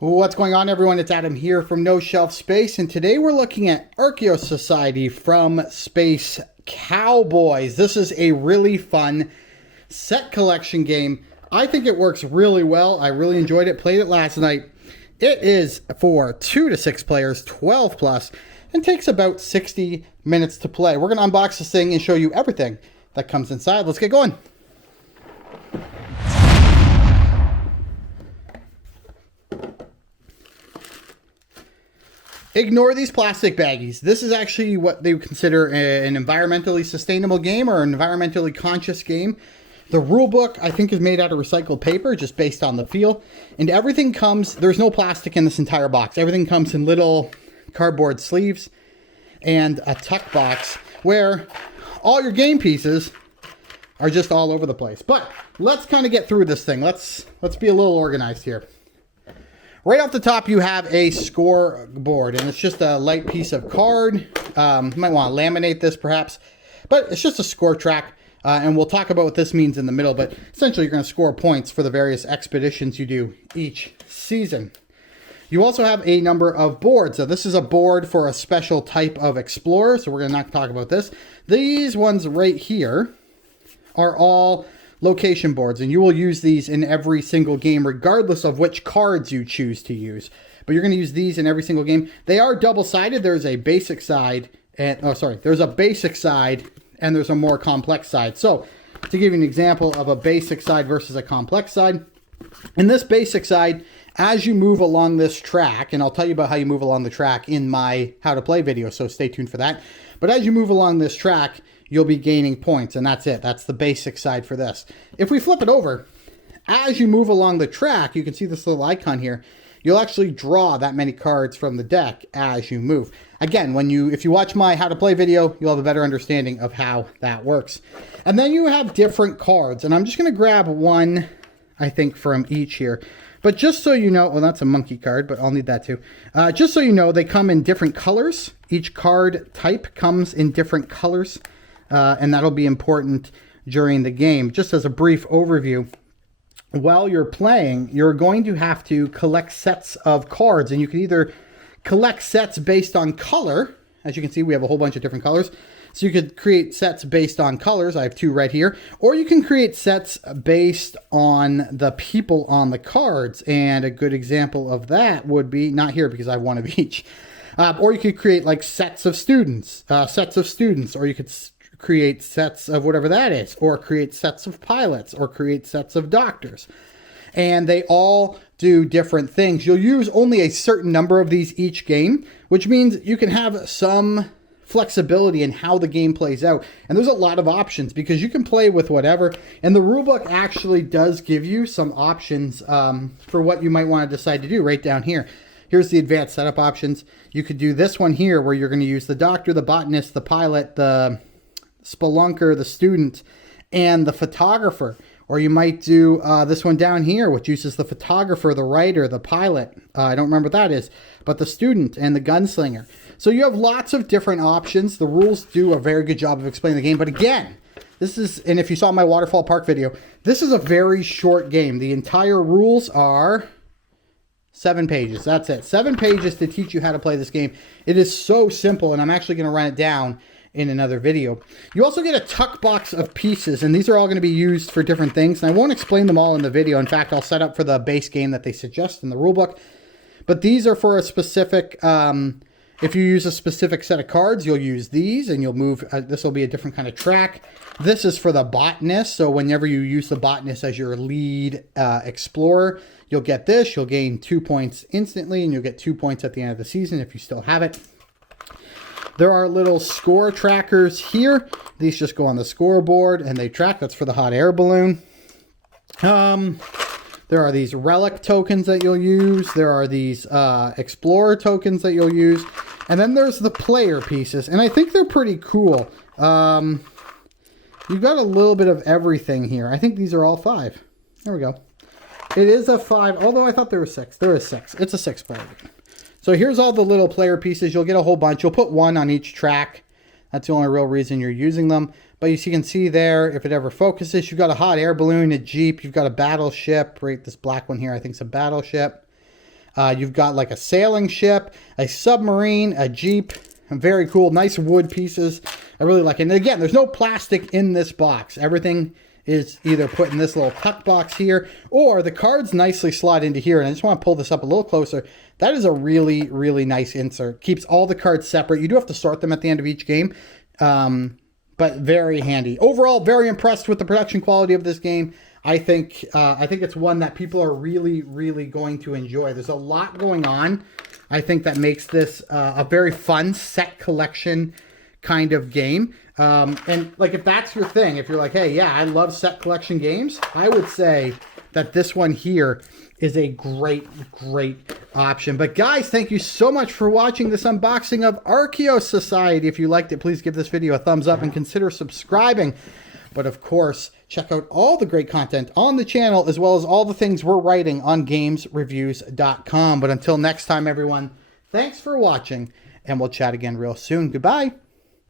What's going on, everyone? It's Adam here from No Shelf Space, and today we're looking at Archeos Society from Space Cowboys. This is a really fun set collection game. I think it works really well. I really enjoyed it. Played it last night. It is for 2 to 6 players, 12 plus, and takes about 60 minutes to play. We're going to unbox this thing and show you everything that comes inside. Let's get going. Ignore these plastic baggies. This is actually what they would consider an environmentally sustainable game or an environmentally conscious game. The rule book, I think, is made out of recycled paper, just based on the feel. And everything comes, there's no plastic in this entire box. Everything comes in little cardboard sleeves and a tuck box where all your game pieces are just all over the place. But let's kind of get through this thing. Let's be a little organized here. Right off the top, you have a scoreboard, and it's just a light piece of card. You might want to laminate this, perhaps, but it's just a score track, and we'll talk about what this means in the middle, but essentially you're going to score points for the various expeditions you do each season. You also have a number of boards. So this is a board for a special type of explorer, so we're going to not talk about this. These ones right here are all location boards, and you will use these in every single game regardless of which cards you choose to use, but you're going to use these in every single game. They are double-sided. There's a basic side and there's a basic side and there's a more complex side. So to give you an example of a basic side versus a complex side, in this basic side, as you move along this track, and I'll tell you about how you move along the track in my how to play video, so stay tuned for that, but as you move along this track, you'll be gaining points, and that's it. That's the basic side for this. If we flip it over, as you move along the track, you can see this little icon here. You'll actually draw that many cards from the deck as you move. Again, if you watch my how to play video, you'll have a better understanding of how that works. And then you have different cards, and I'm just going to grab one, I think, from each here. But just so you know, well, that's a monkey card, but I'll need that too. Just so you know, they come in different colors. Each card type comes in different colors. And that'll be important during the game. Just as a brief overview, while you're playing, you're going to have to collect sets of cards, and you can either collect sets based on color. As you can see, we have a whole bunch of different colors. So you could create sets based on colors. I have 2 right here. Or you can create sets based on the people on the cards. And a good example of that would be, not here because I have one of each. Or you could create like sets of students, or you could create sets of whatever that is, or create sets of pilots, or create sets of doctors. And they all do different things. You'll use only a certain number of these each game, which means you can have some flexibility in how the game plays out. And there's a lot of options because you can play with whatever. And the rulebook actually does give you some options for what you might want to decide to do right down here. Here's the advanced setup options. You could do this one here where you're going to use the doctor, the botanist, the pilot, the spelunker, the student, and the photographer. Or you might do this one down here, which uses the photographer, the writer, the pilot. I don't remember what that is, but the student and the gunslinger. So you have lots of different options. The rules do a very good job of explaining the game. But again, this is, and if you saw my Waterfall Park video, this is a very short game. The entire rules are 7 pages. That's it. 7 pages to teach you how to play this game. It is so simple, and I'm actually going to run it down in another video. You also get a tuck box of pieces, and these are all going to be used for different things, and I won't explain them all in the video. In fact, I'll set up for the base game that they suggest in the rulebook. But these are for a specific, if you use a specific set of cards, you'll use these, and you'll move, this will be a different kind of track. This is for the botanist, so whenever you use the botanist as your lead explorer, you'll get this. You'll gain 2 points instantly, and you'll get 2 points at the end of the season if you still have it. There are little score trackers here. These just go on the scoreboard and they track. That's for the hot air balloon. There are these relic tokens that you'll use. There are these explorer tokens that you'll use. And then there's the player pieces. And I think they're pretty cool. You've got a little bit of everything here. I think these are all 5. There we go. It is a 5, although I thought there were 6. There is 6. It's a 6-player game. So here's all the little player pieces. You'll get a whole bunch. You'll put 1 on each track. That's the only real reason you're using them. But as you can see there, if it ever focuses, you've got a hot air balloon, a jeep, you've got a battleship, right? This black one here, I think is a battleship. You've got like a sailing ship, a submarine, a Jeep. Very cool. Nice wood pieces. I really like it. And again, there's no plastic in this box. Everything is either put in this little tuck box here, or the cards nicely slide into here. And I just want to pull this up a little closer. That is a really, really nice insert. Keeps all the cards separate. You do have to sort them at the end of each game, but very handy. Overall, very impressed with the production quality of this game. I think it's one that people are really, really going to enjoy. There's a lot going on. I think that makes this a very fun set collection kind of game. And like, if that's your thing, if you're like, hey, yeah, I love set collection games, I would say that this one here is a great, great option. But guys, thank you so much for watching this unboxing of Archeos Society. If you liked it, please give this video a thumbs up and consider subscribing. But of course, check out all the great content on the channel, as well as all the things we're writing on gamesreviews.com. But until next time, everyone, thanks for watching, and we'll chat again real soon. Goodbye.